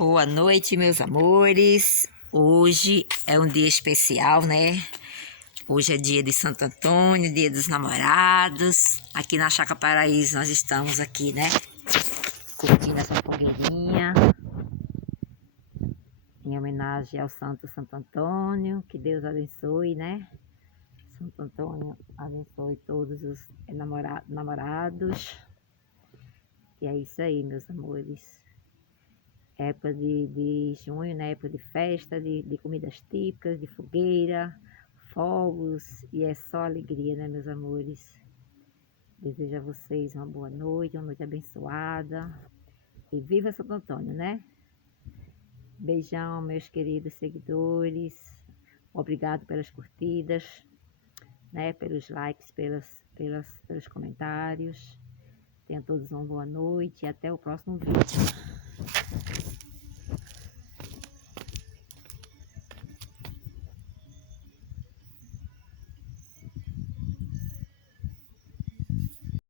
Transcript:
Boa noite, meus amores. Hoje é um dia especial, né? Hoje é dia de Santo Antônio, dia dos namorados. Aqui na Chácara Paraíso nós estamos aqui, né? Curtindo essa fogueirinha. Em homenagem ao Santo Antônio. Que Deus abençoe, né? Santo Antônio abençoe todos os namorados. E é isso aí, meus amores. Época de junho, né? Época de festa, de comidas típicas, de fogueira, fogos, e é só alegria, né, meus amores? Desejo a vocês uma boa noite, uma noite abençoada, e viva Santo Antônio, né? Beijão, meus queridos seguidores, obrigado pelas curtidas, né, pelos likes, pelos comentários. Tenham todos uma boa noite e até o próximo vídeo.